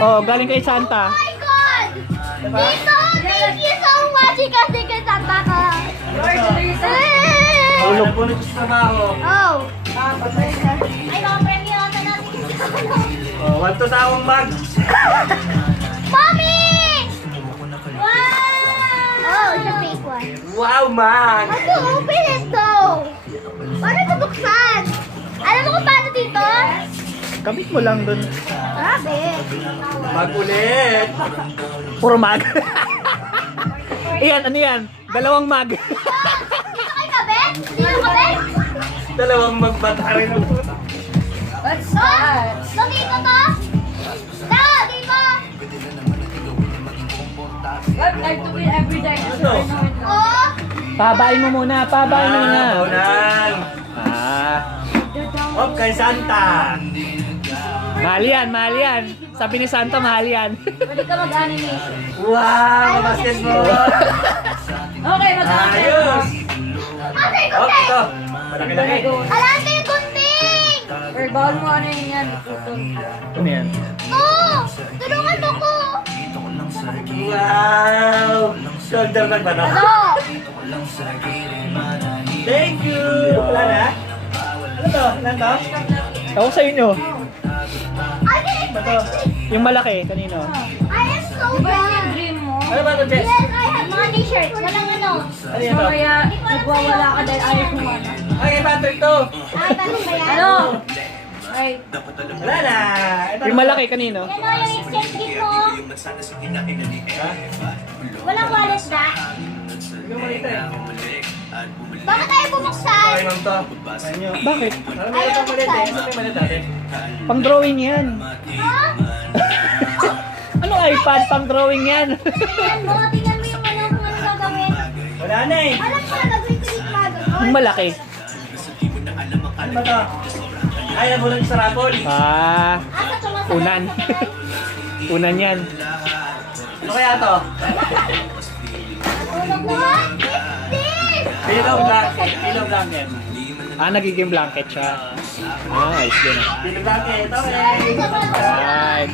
Oh, galing kay Santa. Oh my God! Tito, thank you so much kasi kay Santa ka. Ulog po nito sa trabaho. Oh. Ay, mga premyo na natin. Oh, 1 to tawang bag. Mommy! Wow! Oh, it's a fake one. Wow, man! How to open it though? Paano ito buksan? Alam mo kung paano dito? Kabit mo lang dun. Grabe. Bag ulit. Puro mag. Iyan, ano yan? Dalawang mag. Dito kayo kabe? Dito kabe? Dalawang magbatari na po. What's that? So, dito to? Da, dito. What? Like to win every day. Ano? Oh. Pabain mo muna, pabain mo muna. Baunan. Ah, Hop, kay Santa. mahal yan, mahal yan. Sabi ni Santa, mahal yan. Pwede ka mag-animation. Wow, basketball. Okay, mag-animation. Ayos. Ate, Hop, kunti. ito. Malaki-laki. Alante yung kunting. Or bawal mo ano yun yan. Tutol. Ano yan? Oh, tulungan mo ko. Wow. Shoulder bag ba to? Ano? Thank you. Wala na? Ano to? Ano to? Ako sa inyo. I didn't Ano to? Yung malaki, kanino? I am so Di ba yun yung young. dream mo? Ano ba to, Jess? Yes, I have mga t-shirt. Walang ano. Ano yan to? Mamaya, nagwawala ka dahil ayaw kumana. Ay, kay Patrick to. Ay, tanong ba yan? Ano? Ay, Wala na. Ito Yung na. malaki, kanino? Yan o, yung exchange gift mo. Ha? Walang wallet na. Hindi mo malita eh. Bakit tayo bumuksan? Okay, ma'am to. Ayun. Bakit? Ano meron pang malit eh? Ano may malit natin? Pang drawing yan. Ha? Ano iPad? Pang drawing yan. Tingnan mo, tingnan mo yung ano, kung ano gagawin. Wala na eh. Alam ko na gagawin ko dito mga Yung malaki. Ano ba to? Ay, nabulong sa rapol. Ah, Asa tumasagot unan. sa kamay? Unan yan. Ano kaya to? Ulog na. What is this? Pillow blanket. Pillow blanket. Ah, nagiging blanket siya. Ah, ayos din ah. Pillow blanket. Okay. Ay, sa mga- Right.